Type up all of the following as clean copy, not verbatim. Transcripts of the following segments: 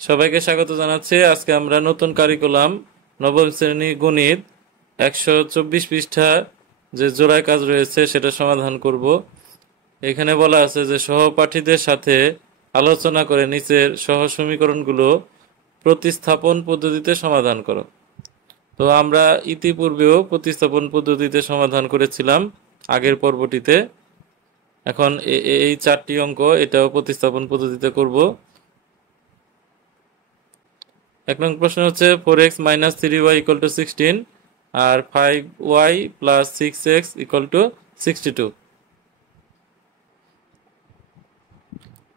সবাইকে স্বাগত জানাচ্ছি। আজকে আমরা নতুন কারিকুলাম নবম শ্রেণী গণিত 124 পৃষ্ঠা যে জোড়ায় কাজ রয়েছে সেটা সমাধান করব। এখানে বলা আছে যে সহপাঠীদের সাথে আলোচনা করে নিচের সহ সমীকরণগুলো প্রতিস্থাপন পদ্ধতিতে সমাধান করো। তো আমরা ইতিপূর্বেও প্রতিস্থাপন পদ্ধতিতে সমাধান করেছিলাম আগের পর্বটিতে। এখন এই চারটি অঙ্ক এটাও প্রতিস্থাপন পদ্ধতিতে করব। এক নং প্রশ্ন হচ্ছে 4x minus 3y equal to 16 আর 5y plus 6x equal to 62।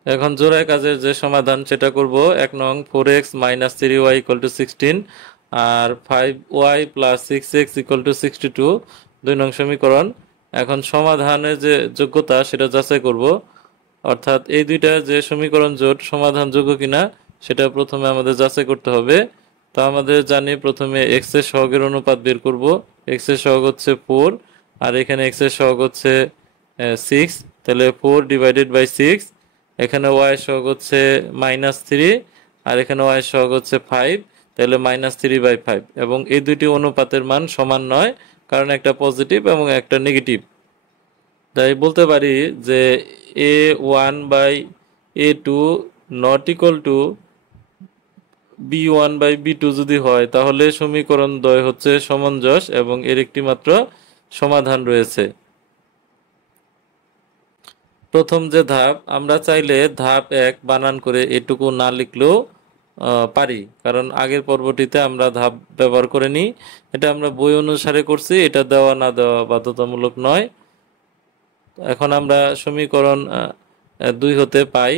এখন জোড়ায় কাজের যে সমাধান সেটা করব। এক নং 4x minus 3y equal to 16 আর 5y plus 6x equal to 62 দুই নং সমীকরণ। এখন সমাধানের যে যোগ্যতা সেটা যাচাই করব, অর্থাৎ এই দুইটা যে সমীকরণ জোট সমাধানযোগ্য কিনা সেটা প্রথমে আমাদের যাচাই করতে হবে। তো আমাদের জানি প্রথমে এক্স এর সহগের অনুপাত বের করব। এক্স এর সহগ হচ্ছে 4 আর এখানে এক্স এর সহগ হচ্ছে 6, তাহলে 4 ডিভাইডেড বাই 6। এখানে ওয়াই এর সহগ হচ্ছে -3 আর এখানে ওয়াই এর সহগ হচ্ছে 5, তাহলে -3/5। এবং এই দুইটি অনুপাতের মান সমান নয়, কারণ একটা পজিটিভ এবং একটা নেগেটিভ। তাই বলতে পারি যে a1/a2 not equal to b1/b2 যদি হয় তাহলে সমীকরণ দ্বয় হচ্ছে সমঞ্জস এবং এর একটি মাত্র সমাধান রয়েছে। প্রথম যে ধাপ, আমরা চাইলে ধাপ 1 বানান করে এটুকু না লিখলেও পারি, কারণ আগের পর্বটিতে আমরা ধাপ ব্যবহার করিনি। এটা আমরা বই অনুসারে করছি, এটা দেওয়া না দেওয়া বাধ্যতামূলক নয়। এখন আমরা সমীকরণ 2 হতে পাই।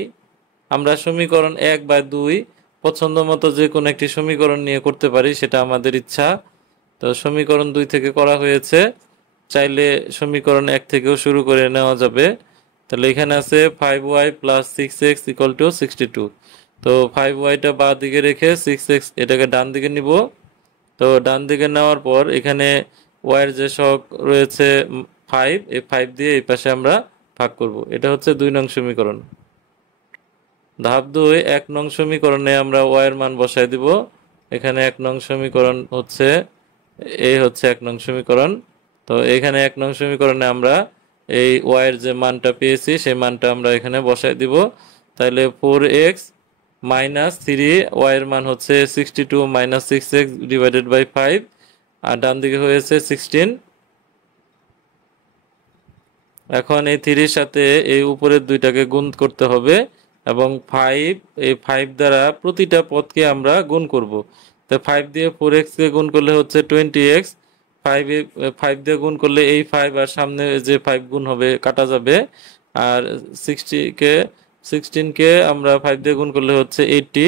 আমরা সমীকরণ 1 বা 2 পছন্দ মতো যে কোনো একটি সমীকরণ নিয়ে করতে পারি, সেটা আমাদের ইচ্ছা। তো সমীকরণ 2 থেকে করা হয়েছে, চাইলে সমীকরণ 1 থেকেও শুরু করে নেওয়া যাবে। তাহলে এখানে আছে 5y plus 6x equal to 62। তো 5yটা বাঁ দিকে রেখে 6x এটাকে ডান দিকে নিব। তো ডান দিকে নেওয়ার পর এখানে y এর যে সহগ রয়েছে 5, এই 5 দিয়ে এই পাশে আমরা ভাগ করব। এটা হচ্ছে 2 নং সমীকরণ। ধাপ 2, 1 নং সমীকরণে আমরা y এর মান বসায় দিব। এখানে 1 নং সমীকরণ হচ্ছে এই হচ্ছে 1 নং সমীকরণ। তো এখানে 1 নং সমীকরণে আমরা এই y এর যে মানটা পেয়েছি সেই মানটা আমরা এখানে বসায় দিব। তাহলে 4x মাইনাস 3, y এর মান হচ্ছে 62 মাইনাস 6x ডিভাইডেড বাই 5, আর ডান দিকে হয়েছে 16। এখন এই 3 সাথে এই উপরের দুইটাকে গুণ করতে হবে এবং 5, এই 5 দ্বারা প্রতিটা পদকে আমরা গুণ করব। তো 5 দিয়ে 4x কে গুণ করলে হচ্ছে 20x, 5 দিয়ে গুণ করলে এই 5 আর সামনে যে 5 গুণ হবে কাটা যাবে, আর 16কে আমরা 5 দিয়ে গুণ করলে হচ্ছে 80।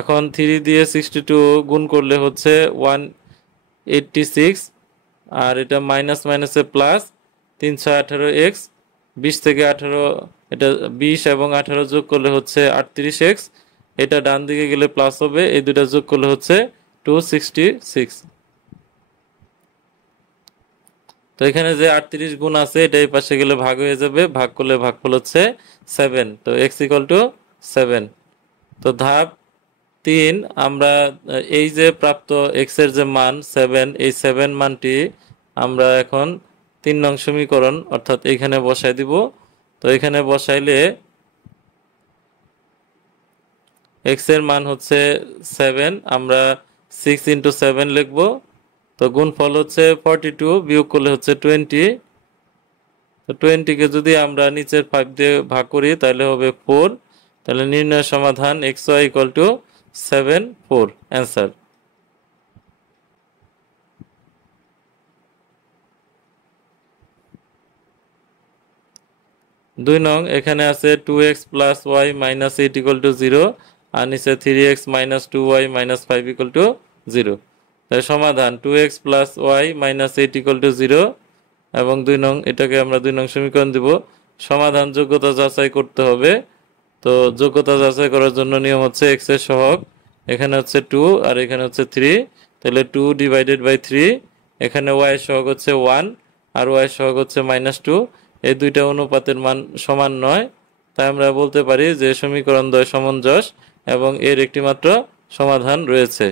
এখন 3 দিয়ে 62 গুণ করলে হচ্ছে 186, আর এটা মাইনাস মাইনাসে প্লাস, 318x, 20 থেকে 18, এটা 20 এবং 18 যোগ করলে হচ্ছে 38x। এটা ডান দিকে গেলে প্লাস হবে, এই দুটা যোগ করলে হচ্ছে 266। তো এখানে যে 38 গুণ আছে এটা এই পাশে গেলে ভাগ হয়ে যাবে, ভাগ করলে ভাগফল হচ্ছে 7। তো x ইকুয়াল টু 7। তো ধাপ 3, আমরা এই যে প্রাপ্ত x এর যে মান 7, এই 7 মানটি আমরা এখন 3 নং সমীকরণ অর্থাৎ এখানে বসাই দিব। তো এখানে বসাইলে x এর মান হচ্ছে 7, আমরা 6 ইন্টু 7 লিখব। তো গুণফল হচ্ছে 42, বিয়োগ করলে হচ্ছে 20। তো 20কে যদি আমরা নিচের 5 দিয়ে ভাগ করি তাহলে হবে 4। তাহলে নির্ণয় সমাধান xy ইকুয়াল টু 7, 4 অ্যান্সার। 2 নং, এখানে আছে 2x plus y minus 8 equal to 0 আর নিচে 3x minus 2y minus 5 equal to 0। তাই সমাধান 2x plus y minus 8 equal to 0 এবং 2 নং, এটাকে আমরা 2 নং সমীকরণ দিব। সমাধান যোগ্যতা যাচাই করতে হবে। তো যোগ্যতা যাচাই করার জন্য নিয়ম হচ্ছে x এর সহগ এখানে হচ্ছে 2 আর এখানে হচ্ছে 3, তাহলে 2 ডিভাইডেড বাই 3। এখানে y এর সহগ হচ্ছে 1 আর y এর সহগ হচ্ছে -2। এই দুইটা অনুপাতের মান সমান নয়, তাই আমরা বলতে পারি যে সমীকরণ দ্বয় সমঞ্জস এবং এর একটি মাত্র সমাধান রয়েছে।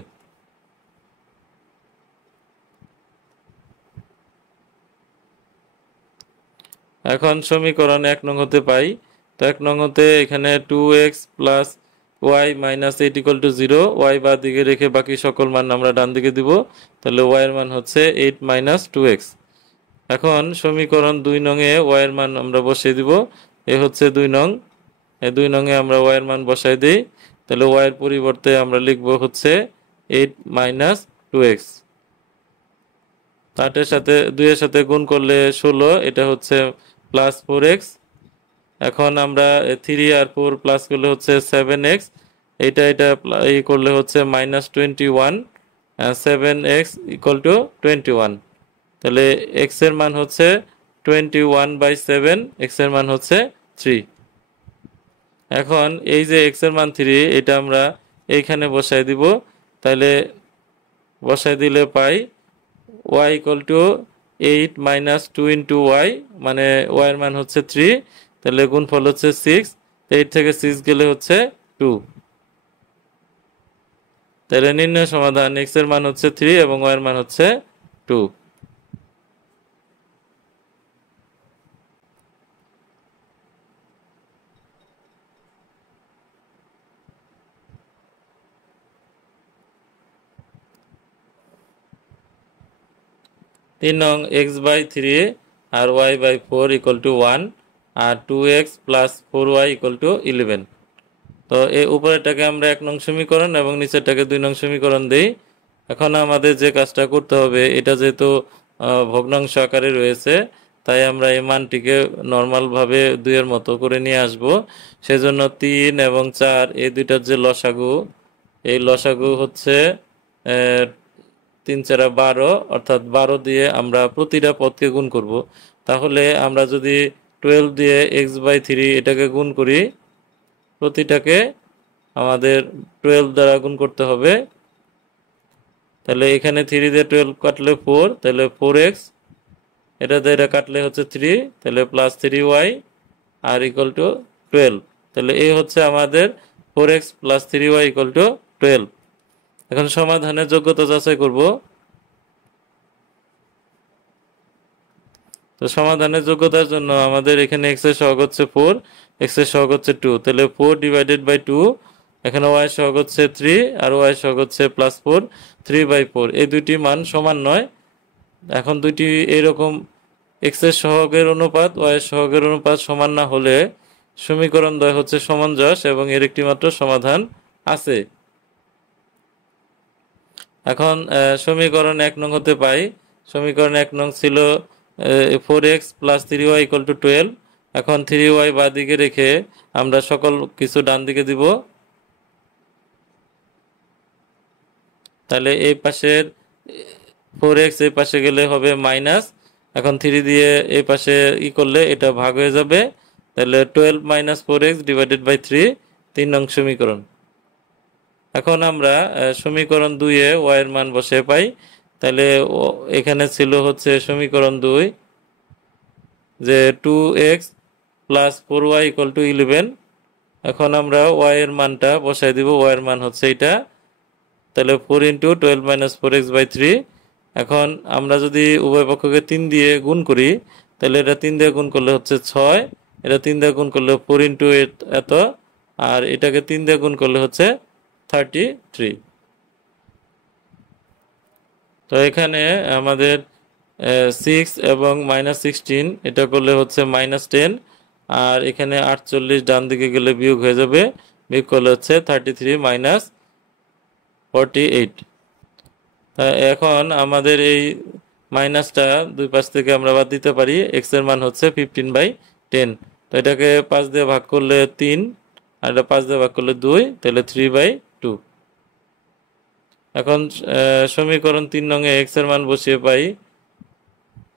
এখন সমীকরণ 1 নং হতে পাই, তো 1 নং হতে এখানে 2x plus y minus 8 equal to 0, y বাঁ দিকে রেখে বাকি সকল মান আমরা ডান দিকে দিব, তাহলে y এর মান হচ্ছে 8 মাইনাস 2x। এখন সমীকরণ 2 নং এ y এর মান আমরা বসিয়ে দিব, এ হচ্ছে 2 নং, এই 2 নং এ আমরা y এর মান বসাই দেই, তাহলে y এর পরিবর্তে আমরা লিখব হচ্ছে 8 মাইনাস 2x। 8 এর সাথে 2 এর সাথে গুণ করলে 16, এটা হচ্ছে প্লাস 4x। এখন আমরা 3 আর 4 প্লাস করলে হচ্ছে 7x, এটা এই করলে হচ্ছে মাইনাস 21, 7x ইকুয়াল টু 21, তাহলে x এর মান হচ্ছে 21/7, x এর মান হচ্ছে 3। এখন এই যে x এর মান 3, এটা আমরা এইখানে বসাই দিব, তাহলে বসাই দিলে পাই y equal to 8 minus 2 into y, মানে y এর মান হচ্ছে 3, তাহলে গুণফল হচ্ছে 6, 8 থেকে 6 গেলে হচ্ছে 2। তাহলে নির্ণয় সমাধান x এর মান হচ্ছে 3 এবং y এর মান হচ্ছে 2। তিন নং x/3 আর y/4 ইকুয়াল টু 1 আর 2x plus 4y equal to 11। তো এই উপরেরটাকে আমরা 1 নং সমীকরণ এবং নিচেরটাকে 2 নং সমীকরণ দেই। এখন আমাদের যে কাজটা করতে হবে, এটা যেহেতু ভগ্নাংশ আকারে রয়েছে, তাই আমরা এই মানটিকে নর্মালভাবে 2 এর মতো করে নিয়ে আসব। সেজন্য 3 এবং 4 এই দুইটার যে লসাগু, এই লসাগু হচ্ছে 3 4 12, অর্থাৎ 12 দিয়ে আমরা প্রতিটা পদকে গুণ করব। তাহলে আমরা যদি 12 দিয়ে x/3 এটাকে গুণ করি, প্রতিটাকে আমাদের 12 দ্বারা গুণ করতে হবে। তাহলে এখানে 3 দিয়ে 12 কাটলে 4, তাহলে 4x, এটা দিয়ে এটা কাটলে হচ্ছে 3, তাহলে plus 3y R equal to 12। তাহলে এই হচ্ছে আমাদের 4x plus 3y equal two 12। এখন সমাধানের যোগ্যতা যাচাই করব। তো সমাধানের যোগ্যতার জন্য আমাদের এখানে x এর সহগ হচ্ছে 4, x এর সহগ হচ্ছে 2, তাহলে 4 ডিভাইডেড বাই 2, এখানে y এর সহগ হচ্ছে 3 আর y এর সহগ হচ্ছে প্লাস 4, 3/4। এই দুইটি মান সমান নয়। এখন দুইটি এরকম x এর সহগের অনুপাত y এর সহগের অনুপাত সমান না হলে সমীকরণ দ্বয় হচ্ছে সমঞ্জস এবং এর একটি মাত্র সমাধান আছে। এখন সমীকরণ 1 নং হতে পাই, সমীকরণ 1 নং ছিল 4x plus 3y equal two 12। এখন 3y বাঁ দিকে রেখে আমরা সকল কিছু ডান দিকে দিব, তাহলে এই পাশের 4x এই পাশে গেলে হবে মাইনাস, এখন 3 দিয়ে এই পাশে করলে এটা ভাগ হয়ে যাবে, তাহলে 12 মাইনাস 4x ডিভাইডেড বাই 3, 3 নং সমীকরণ। এখন আমরা সমীকরণ 2 এ y এর মান বসে পাই, তাহলে এখানে ছিল হচ্ছে সমীকরণ 2 যে 2x plus 4y equal to 11। এখন আমরা y এর মানটা বসাই দিব, y এর মান হচ্ছে এটা, তাহলে 4 ইন্টু 12 মাইনাস 4x/3। এখন আমরা যদি উভয় পক্ষকে 3 দিয়ে গুণ করি, তাহলে এটা 3 দিয়ে গুণ করলে হচ্ছে 6, এটা 3 দিয়ে গুণ করলে 4 ইন্টু এত, আর এটাকে 3 দিয়ে গুণ করলে হচ্ছে 33। তো এখানে আমাদের 6 এবং -16 এটা করলে হচ্ছে -10, আর এখানে 48 ডান দিকে গেলে বিয়োগ হয়ে যাবে, বিয়োগ করলে হচ্ছে 33 মাইনাস 48। এখন আমাদের এই মাইনাসটা দুই পাশ থেকে আমরা বাদ দিতে পারি, x এর মান হচ্ছে 15/10। তো এটাকে 5 দিয়ে ভাগ করলে 3, আর এটা 5 দিয়ে ভাগ করলে 2, তাহলে 3/2। এখন সমীকরণ 3 নং এ x এর মান বসিয়ে পাই,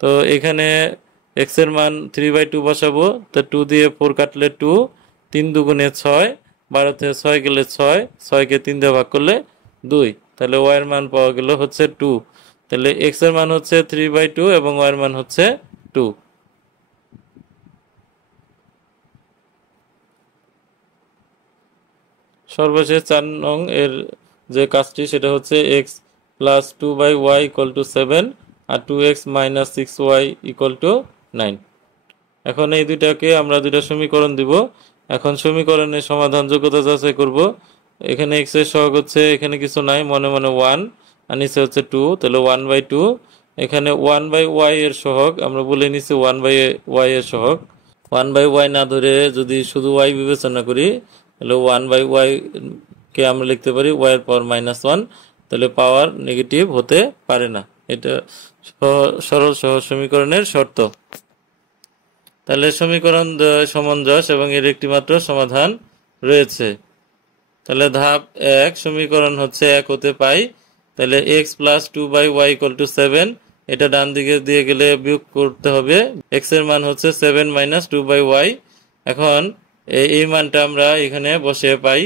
তো এখানে x এর মান 3/2 বসাবো, তো 2 দিয়ে 4 কাটলে 2, 3 দুগুণে 6, 12 থেকে 6 গেলে 6, 6 কে 3 দিয়ে ভাগ করলে 2, তাহলে y এর মান পাওয়া গেল হচ্ছে 2। তাহলে x এর মান হচ্ছে 3/2 এবং y এর মান হচ্ছে 2। সর্বশেষ 4 নং এর যে কাজটি সেটা হচ্ছে x plus 2/y equal to 7 আর 2x minus 6y equal to 9। এখন এই দুইটাকে আমরা দুইটা সমীকরণ দিব। এখন সমীকরণের সমাধান যোগ্যতা যাচাই করব। এখানে x এর সহগ হচ্ছে, এখানে কিছু নাই, মনে মনে 1 আর নিচে হচ্ছে 2, তাহলে 1/2। এখানে 1/y এর সহগ আমরা বলে নিছি 1/y এর সহগ। 1/y না ধরে যদি শুধু y বিবেচনা করি তাহলে 1/y কে আমরা লিখতে পারি y এর পাওয়ার -1, তাহলে পাওয়ার নেগেটিভ হতে পারে না। এটা সরল সহজ সমীকরণের শর্ত। তাহলে সমীকরণ সামঞ্জস্য এবং এর একটি মাত্র সমাধান রয়েছে। তাহলে ধাপ 1 সমীকরণ হচ্ছে 1 হতে পাই। তাহলে x plus 2/y equal to 7, এটা ডান দিকে দিয়ে গেলে বিয়োগ করতে হবে। x এর মান হচ্ছে 7 মাইনাস 2/y। এখন এই মানটা আমরা এখানে বসিয়ে পাই।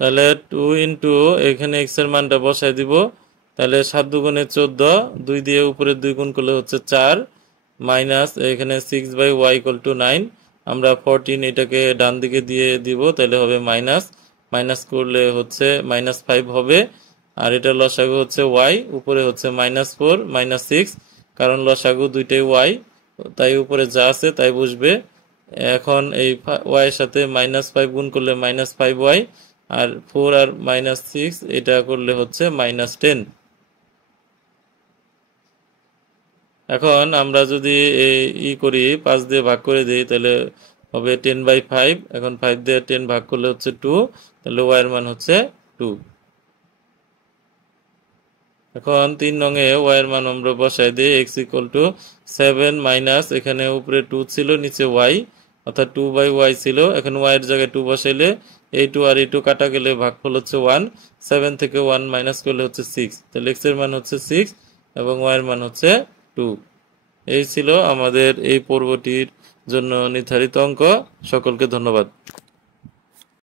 তাহলে 2 ইন্টু এখানে x এর মানটা বসাই দিব। তাহলে 7 দুগুণে 14, 2 দিয়ে উপরে 2 গুণ করলে হচ্ছে 4, মাইনাস এখানে 6/y ইকুয়াল টু 9। আমরা 14 এটাকে ডান দিকে দিয়ে দিব, তাহলে হবে মাইনাস, মাইনাস করলে হচ্ছে -5 হবে। আর এটা লসাগু হচ্ছে y, উপরে হচ্ছে -4 -6, কারণ লসাগু দুইটাই y, তাই উপরে যা আছে তাই বসবে। এখন এই y এর সাথে -5 গুণ করলে -5y, আর 4 আর -6 এটা করলে হচ্ছে -10। এখন আমরা যদি করি 5 দিয়ে ভাগ করে দিই তাহলে হবে 10/5। এখন 5 দিয়ে 10 ভাগ করলে হচ্ছে 2, তাহলে y এর মান হচ্ছে 2। এখন 3 নং এ y এর মান আমরা বসাই দিই। x ইকুয়াল টু 7 মাইনাস এখানে উপরে 2 ছিল, নিচে y, অর্থাৎ 2/y ছিল। এখন y এর জায়গায় 2 বসাইলে এই 2 আর এই 2 কাটা গেলে ভাগফল হচ্ছে 1, 7 থেকে 1 মাইনাস করলে হচ্ছে 6, তাহলে x এর মান হচ্ছে 6 এবং y এর মান হচ্ছে 2। এই ছিল আমাদের এই পর্বটির জন্য নির্ধারিত অঙ্ক। সকলকে ধন্যবাদ।